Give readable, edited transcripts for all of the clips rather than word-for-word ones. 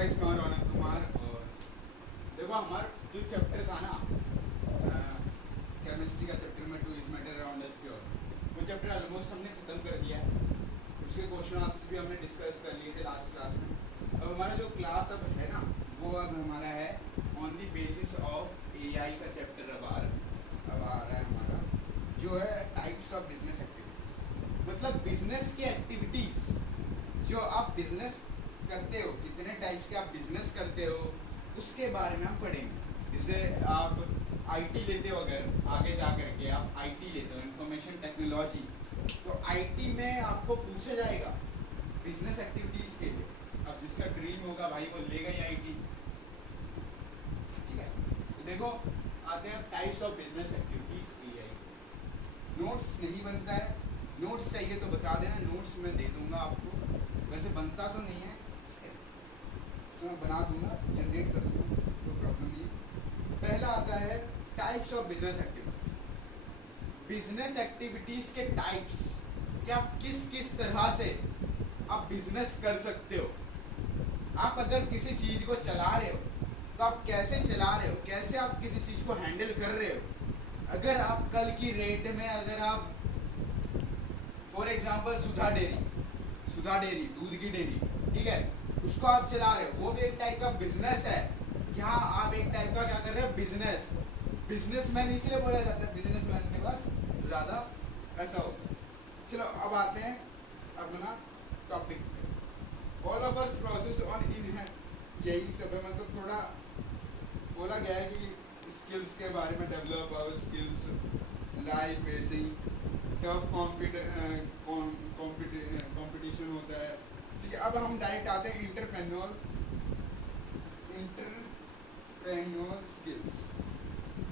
Guys, मैं रौनक कुमार। और देखो, हमारा जो चैप्टर था ना, केमिस्ट्री का चैप्टर में two is matter around us pure, वो चैप्टर ऑलमोस्ट हमने ख़त्म कर दिया है। उसके क्वेश्चन आंसर्स भी हमने डिस्कस कर लिए थे लास्ट क्लास में। अब हमारा जो क्लास अब है ना, वो अब हमारा है on the basis of AI का चैप्टर। अब आ रहा है हमारा, जो है टाइप्स ऑफ बिजनेस एक्टिविटीज़। मतलब बिजनेस की एक्टिविटीज़ जो आप बिजनेस करते हो, कितने टाइप्स के आप बिजनेस करते हो, उसके बारे में हम पढ़ेंगे। जैसे आप आईटी लेते हो, अगर आगे जा करके आप आईटी लेते हो, इंफॉर्मेशन टेक्नोलॉजी, तो आईटी में आपको पूछा जाएगा बिजनेस एक्टिविटीज़ के लिए। अब जिसका ड्रीम होगा भाई, वो लेगा ही आईटी। ठीक है, तो देखो आते हैं types of business activities AI. Notes नहीं बनता है, नोट्स चाहिए तो बता देना, नोट्स मैं दे दूंगा आपको। वैसे बनता तो नहीं है, तो मैं बना दूंगा, जनरेट कर दूंगा, कोई प्रॉब्लम नहीं है। पहला आता है types of business activities. Business activities के टाइप्स, क्या किस किस तरह से आप बिजनेस कर सकते हो। आप अगर किसी चीज को चला रहे हो तो आप कैसे चला रहे हो, कैसे आप किसी चीज को हैंडल कर रहे हो। अगर आप कल की रेट में, अगर आप फॉर एग्जांपल सुधा डेयरी दूध की डेयरी, ठीक है, उसको आप चला रहे हो, वो भी एक टाइप का बिजनेस है। कि हाँ, आप एक टाइप का क्या कर रहे हो, बिजनेस। बिजनेसमैन इसलिए बोला जाता है, बिजनेसमैन के पास ज्यादा पैसा होता है। चलो अब आते हैं अपना टॉपिक पे। All of us process on in है, यही सब है। मतलब थोड़ा बोला गया है कि स्किल्स के बारे में, develop our skills, life facing tough competition होता है। ठीक है, अब हम डायरेक्ट आते हैं इंटरप्रेन्योर स्किल्स।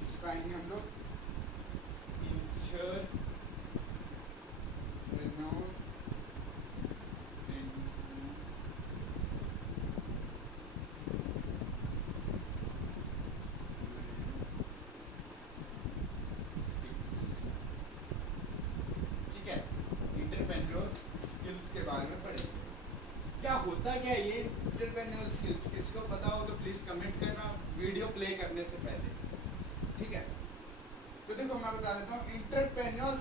इस पाएंगे हम लोग इंटरप्रेन्योर स्किल्स के बारे में पढ़ेंगे। क्या होता क्या है ये इंटरप्रेन्योर स्किल्स, किसी को पता हो तो प्लीज कमेंट करना वीडियो प्ले करने से पहले। ठीक है, तो देखो मैं बता देता हूँ। इंटरप्रेन्योर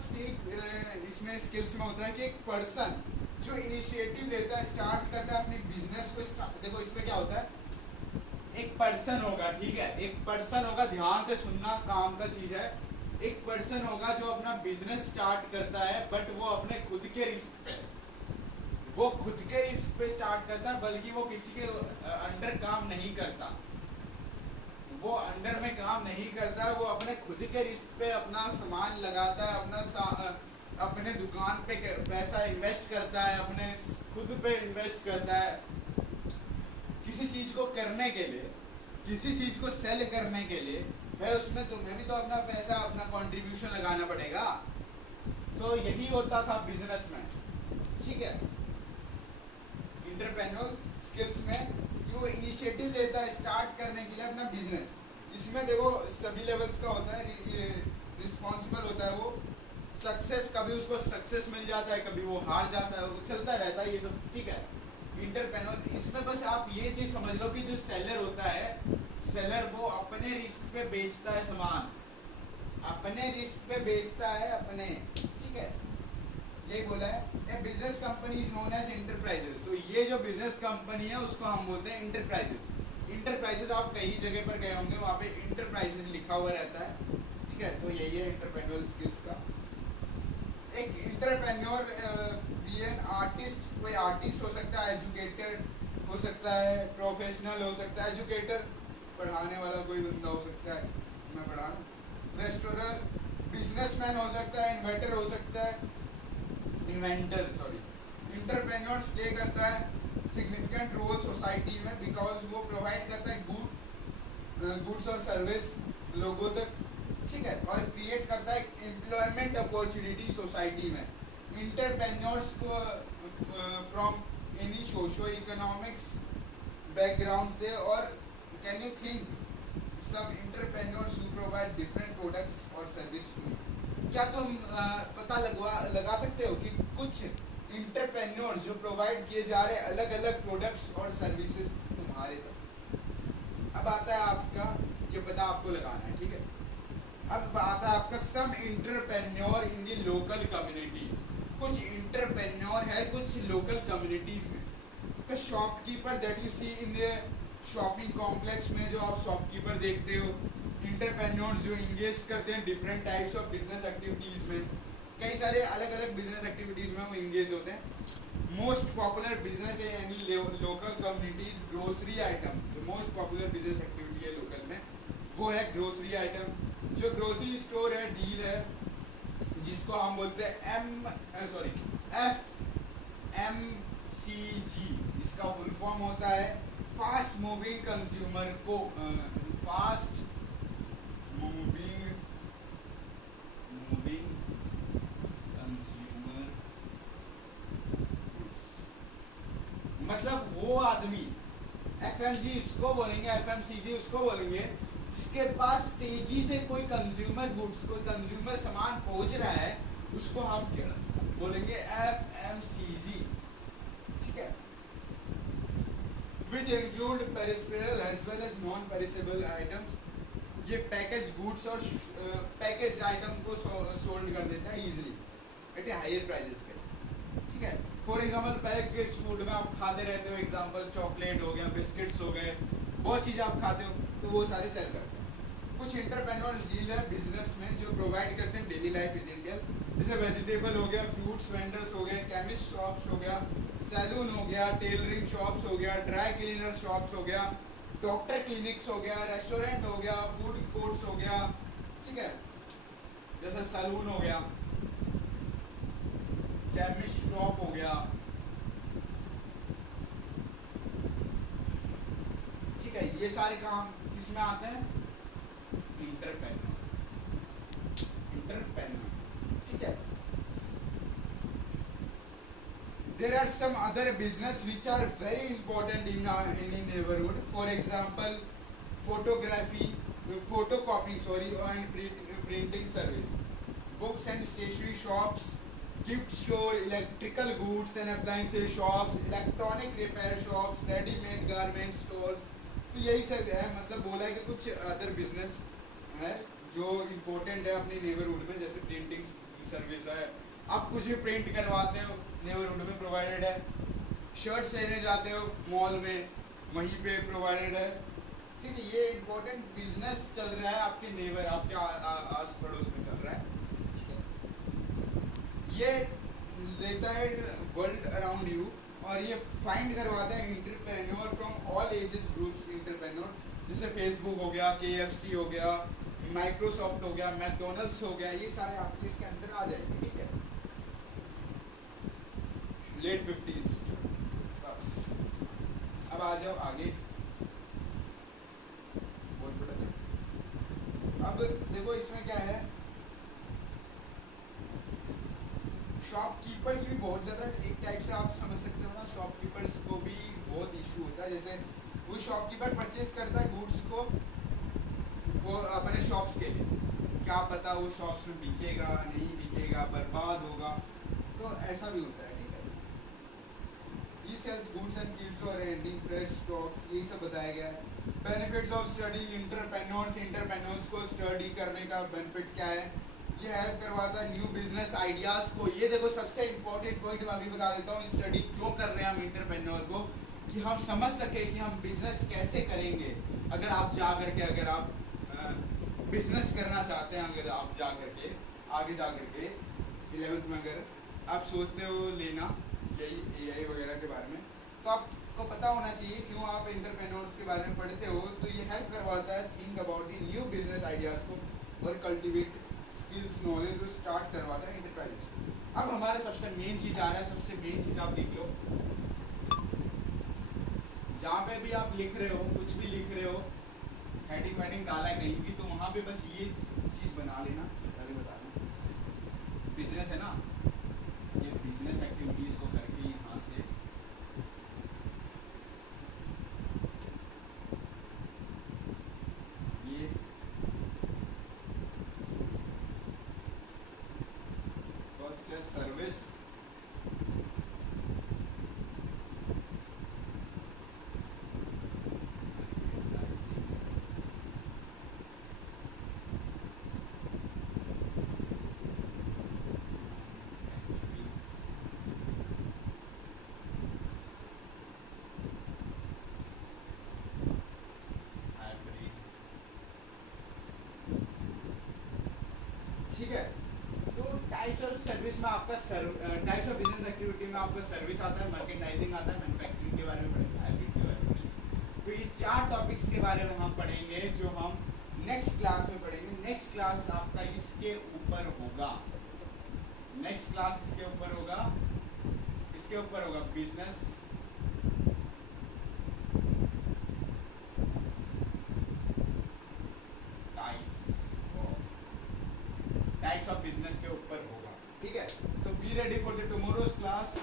इसमें स्किल्स में होता है कि एक पर्सन जो इनिशिएटिव लेता है, स्टार्ट करता है अपने बिजनेस को। देखो इसमें क्या होता है, एक पर्सन होगा, ठीक है, एक पर्सन होगा, ध्यान से सुनना, काम का चीज है। एक पर्सन होगा जो अपना बिजनेस स्टार्ट करता है, बट वो अपने खुद के रिस्क पे, वो खुद के रिस्क पे स्टार्ट करता है, बल्कि वो किसी के अंडर काम नहीं करता। वो अंडर में काम नहीं करता, वो अपने खुद के रिस्क पे अपना सामान लगाता है, अपने दुकान पे पैसा इन्वेस्ट करता है, अपने खुद पे इन्वेस्ट करता है। किसी चीज को करने के लिए, किसी चीज को सेल करने के लिए भाई, उसमें तुम्हें भी तो अपना पैसा, अपना कंट्रीब्यूशन लगाना पड़ेगा। तो यही होता था बिजनेस में। ठीक है, इंटरप्रेन्योर स्किल्स में कि वो इनिशिएटिव लेता है स्टार्ट करने के लिए अपना बिजनेस। इसमें देखो सभी लेवल्स का होता है, रिस्पॉन्सिबल होता है वो। सक्सेस, कभी उसको सक्सेस मिल जाता है, कभी वो हार जाता है, वो चलता रहता है ये सब। ठीक है, इंटरप्रेन्योर, इसमें बस आप ये चीज समझ लो कि जो सेलर होता है, सेलर वो अपने रिस्क पे बेचता है सामान, अपने रिस्क पे बेचता है अपने। ठीक है, यही बोला है। A business company is known as enterprises. तो ये जो बिजनेस कंपनी है उसको हम बोलते हैं इंटरप्राइजेस। इंटरप्राइजेस आप कई जगह पर गए होंगे, वहाँ पे इंटरप्राइजेस लिखा हुआ रहता है। ठीक है, तो यही है इंटरप्रेन्योर स्किल्स का। एक इंटरप्रेन्योर भी एन आर्टिस्ट, कोई आर्टिस्ट हो सकता है, एजुकेटेड हो सकता है, प्रोफेशनल हो सकता है। एजुकेटर पढ़ाने वाला कोई बंदा हो सकता है, मैं पढ़ा रहा। रेस्टोरर, बिजनेसमैन हो सकता है, इन्वेंटर हो सकता है, इंटरप्रेन्योर्स प्ले करता है सिग्निफिकेंट रोल सोसाइटी में, बिकॉज वो प्रोवाइड करता है गुड्स और सर्विस लोगों तक। ठीक है, और क्रिएट करता है एम्प्लॉयमेंट अपॉर्चुनिटी सोसाइटी में। इंटरप्रेन्योर्स को from any socio economics background से, और can you think some entrepreneurs who provide different products or service to you। क्या तुम पता लगा सकते हो कि कुछ इंटरप्रेन्योर्स जो प्रोवाइड किए जा रहे अलग अलग प्रोडक्ट्स और सर्विसेज तुम्हारे हमारे तक। अब आता है आपका, ये पता आपको लगाना है, ठीक है। अब आता है आपका some entrepreneur in the local communities. कुछ इंटरप्रेन्योर है कुछ लोकल कम्युनिटीज में। तो shopkeeper that you see in the shopping complex में, जो आप शॉपकीपर देखते हो, इंटरप्रेन्योर्स जो इंगेज करते हैं different types of business activities में, कई सारे अलग अलग बिजनेस एक्टिविटीज में वो इंगेज होते हैं। मोस्ट पॉपुलर बिजनेस है यानी लोकल कम्युनिटीज ग्रोसरी आइटम। जो मोस्ट पॉपुलर बिजनेस एक्टिविटी है लोकल में वो है ग्रोसरी आइटम। जो ग्रोसरी स्टोर है, डील है, जिसको हम बोलते हैं FMCG, जिसका फुल फॉर्म होता है फास्ट मूविंग कंज्यूमर को फास्ट मूविंग कंज्यूमर गुड्स। मतलब वो आदमी, FMG उसको बोलेंगे, FMCG उसको बोलेंगे जिसके पास तेजी से कोई कंज्यूमर गुड्स, कोई कंज्यूमर सामान पहुंच रहा है, उसको हम बोलेंगे FMCG, ठीक है। Which include perishable as well as non-perishable items। ये पैकेज गुड्स और पैकेज आइटम को सोल्ड कर देता है इजीली एट हायर प्राइसेस पे, ठीक है। फॉर एग्जांपल पैकेज फूड में आप खाते रहते हो, एग्जांपल चॉकलेट हो गया, बिस्किट्स हो गए, बहुत चीज़ें आप खाते हो, तो वो सारे सेल करते हैं। कुछ इंटरप्रेन्योर्स डील है बिजनेस में जो प्रोवाइड करते हैं डेली लाइफ एसेंशियल, जैसे वेजिटेबल हो गया, फ्रूट्स वेंडर्स हो गए, केमिस्ट शॉप्स हो गया, सैलून हो गया, टेलरिंग शॉप्स हो गया, ड्राई क्लीनर शॉप्स हो गया, डॉक्टर क्लिनिक्स हो गया, रेस्टोरेंट हो गया, फूड कोर्ट्स हो गया, ठीक है। जैसे सैलून हो गया, केमिस्ट शॉप हो गया, ठीक है। ये सारे काम किसमें आते हैं? इंटरप्रेन्योर, ठीक है। There are some other business which are very important in neighborhood. For example, photography, photocopying, and printing service, books and stationery shops, gift store, electrical goods and appliances shops, electronic repair shops, ready-made garment stores। तो यही सब है, मतलब बोला है कि कुछ other business है जो इम्पोर्टेंट है अपनी नेबरहुड में, जैसे प्रिंटिंग सर्विस है, आप कुछ भी प्रिंट करवाते हो नेबरहुड में प्रोवाइडेड है। शर्ट्स लेने जाते हो मॉल में, वहीं पे प्रोवाइडेड है, ठीक है। ये इम्पोर्टेंट बिजनेस चल रहा है आपके नेबर, आपके आस पड़ोस में चल रहा है, ठीक है। ये लेता है वर्ल्ड अराउंड यू, और ये फाइंड करवाता है entrepreneur from all ages groups. Entrepreneur जैसे फेसबुक हो गया, KFC हो गया, माइक्रोसॉफ्ट हो गया, मैकडोनल्ड्स हो गया, ये सारे आपके इसके अंदर आ जाएंगे, ठीक है। लेट 50s बस। अब आ जाओ आगे, बहुत बड़ा चैप्टर। अब देखो इसमें क्या है, शॉपकीपर्स भी बहुत ज़्यादा, एक टाइप से आप समझ सकते हो ना, शॉपकीपर्स को भी बहुत इशू होता है। जैसे वो शॉपकीपर परचेज करता है गुड्स को वो अपने शॉप्स के लिए, क्या पता वो शॉप्स में बिकेगा नहीं बिकेगा, बर्बाद होगा, तो ऐसा भी होता है, ठीक है। He sells goods and keeps or renting fresh stocks, यही सब बताया गया है। बेनिफिट्स ऑफ स्टडी इंटरप्रेन्योर्स को स्टडी करने का बेनिफिट क्या है? ये हेल्प करवाता है न्यू बिजनेस आइडियाज को। ये देखो सबसे इंपॉर्टेंट पॉइंट मैं अभी बता देता हूँ, स्टडी क्यों कर रहे हैं हम इंटरप्रेन्योर को, कि हम समझ सके कि हम बिजनेस कैसे करेंगे। अगर आप जा करके, अगर आप बिजनेस करना चाहते हैं, अगर आप जा करके आगे जा करके 11th में अगर आप सोचते हो लेना यही AI वगैरह के बारे में, तो आपको पता होना चाहिए क्यों आप इंटरप्रेन्योर्स के बारे में पढ़ते हो। तो ये हेल्प करवाता है think about the new business ideas को और कल्टिवेट स्किल्स नॉलेज को स्टार्ट करवाता है इंटरप्राइजेस। अब हमारा सबसे मेन चीज़ आ रहा है, सबसे मेन चीज़ आप लिख लो, जहाँ पे भी आप लिख रहे हो, कुछ भी लिख रहे हो, हेडिंग वेडिंग डाला है कहीं भी, तो वहाँ पे बस ये चीज़ बना लेना, पहले बता दूँ। बिजनेस है ना, ये बिजनेस एक्टिविटीज़ को करके यहाँ से ये फर्स्ट है सर्विस, इसमें आपका टाइप्स ऑफ बिजनेस एक्टिविटी में आपका सर्विस आता है, मर्केंडाइजिंग आता है, मैन्युफैक्चरिंग के बारे में पढ़ेंगे, हाइब्रिड के बारे में पढ़ेंगे। तो ये 4 टॉपिक्स के बारे में हम पढ़ेंगे जो हम नेक्स्ट क्लास में पढ़ेंगे। नेक्स्ट क्लास आपका इसके ऊपर होगा। नेक्स्ट क्लास किसके ऊपर होगा? किसके ऊपर होगा? बिजनेस टाइप्स ऑफ बिजनेस के ऊपर होगा। ठीक है, तो be ready for the tomorrow's class.